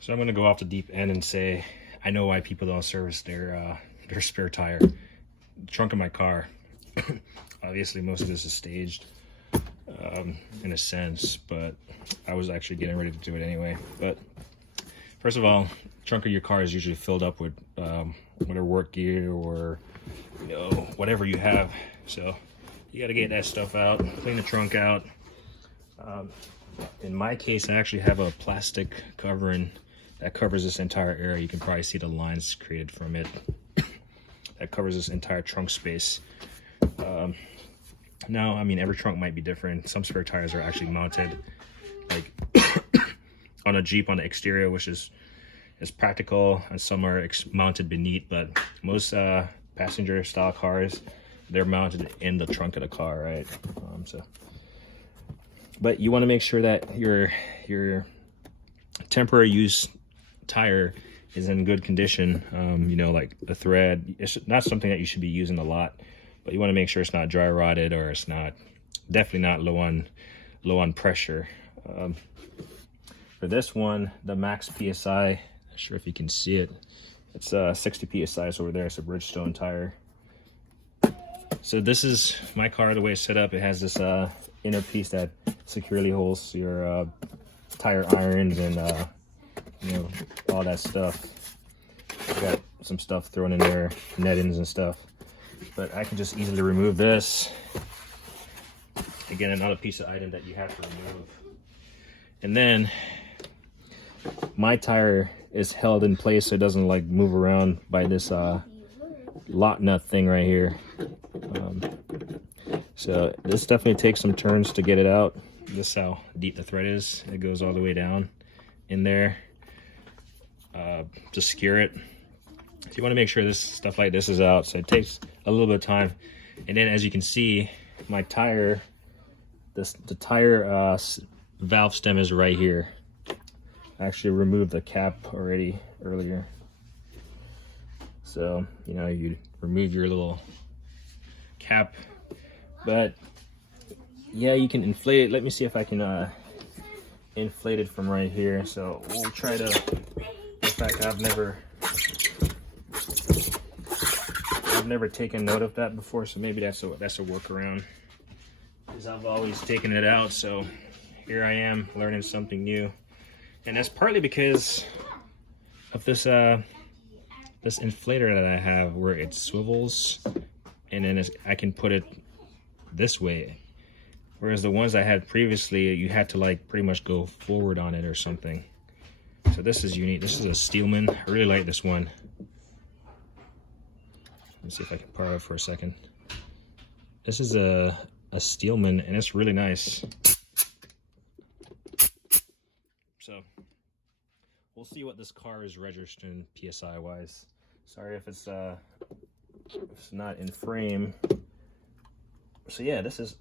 So I'm going to go off the deep end and say I know why people don't service their spare tire. Trunk of my car. Obviously, most of this is staged in a sense, but I was actually getting ready to do it anyway. But first of all, trunk of your car is usually filled up with whatever work gear or whatever you have. So you got to get that stuff out, clean the trunk out. In my case, I actually have a plastic covering that covers this entire area. You can probably see the lines created from it. That covers this entire trunk space. Now, I mean, every trunk might be different. Some spare tires are actually mounted like on a Jeep on the exterior, which is practical, and some are mounted beneath, but most passenger style cars, they're mounted in the trunk of the car, right? But you want to make sure that your temporary use tire is in good condition. Like the thread, it's not something that you should be using a lot, but you want to make sure it's not dry rotted, or it's definitely not low on pressure. For this one, the max PSI, not sure if you can see it, it's 60 PSI over there. It's a Bridgestone tire. So this is my car, the way it's set up. It has this inner piece that securely holds your tire irons and all that stuff. Got some stuff thrown in there, nettings and stuff, but I can just easily remove this. Again, another piece of item that you have to remove. And then my tire is held in place so it doesn't like move around by this lock nut thing right here. So this definitely takes some turns to get it out. This is how deep the thread is. It goes all the way down in there to secure it. So you want to make sure this stuff like this is out. So it takes a little bit of time. And then, as you can see, my tire, the tire valve stem is right here. I actually removed the cap already earlier. So you remove your little cap, but yeah, you can inflate it. Let me see if I can inflate it from right here. So we'll try to. In fact, I've never taken note of that before, so maybe that's a workaround, because I've always taken it out. So here I am learning something new, and that's partly because of this this inflator that I have, where it swivels, and then I can put it this way, whereas the ones I had previously, you had to like pretty much go forward on it or something. So this is unique. This is a Steelman. I really like this one. Let me see if I can power it for a second. This is a Steelman, and it's really nice. So we'll see what this car is registering PSI wise. Sorry if it's not in frame. So yeah, this is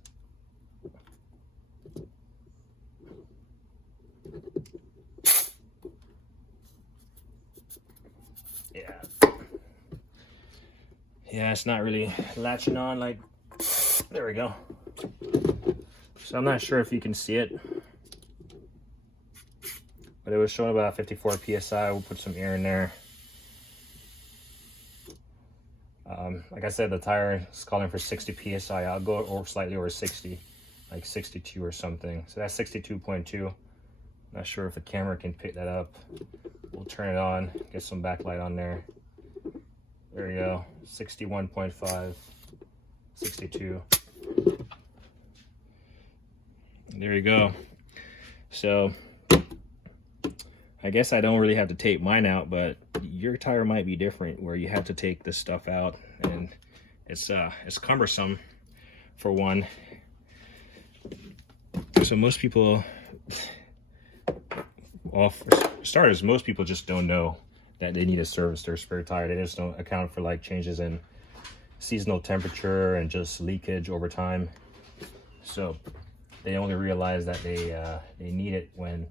yeah, it's not really latching on. Like, there we go. So I'm not sure if you can see it, but it was showing about 54 PSI. We'll put some air in there. Like I said, the tire is calling for 60 PSI. I'll go slightly over 60, like 62 or something. So that's 62.2. Not sure if the camera can pick that up. We'll turn it on, get some backlight on there. There you go, 61.5, 62. There you go. So I guess I don't really have to tape mine out, but your tire might be different, where you have to take this stuff out, and it's cumbersome for one. So most people, well, for starters, most people just don't know that they need to service their spare tire. They just don't account for like changes in seasonal temperature and just leakage over time. So they only realize that they need it when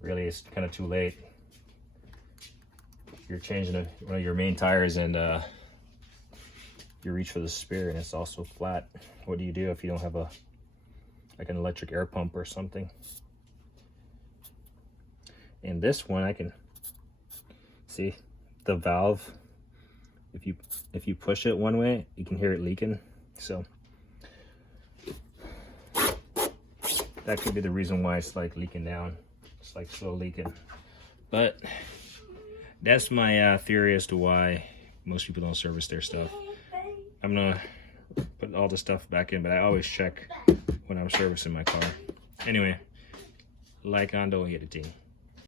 really it's kind of too late. You're changing one of your main tires, and you reach for the spare and it's also flat. What do you do if you don't have like an electric air pump or something? And this one I can see the valve. If you push it one way, you can hear it leaking. So that could be the reason why it's like leaking down. It's like slow leaking. But that's my theory as to why most people don't service their stuff. I'm gonna put all the stuff back in, but I always check when I'm servicing my car. Anyway, like on, don't hit the thing.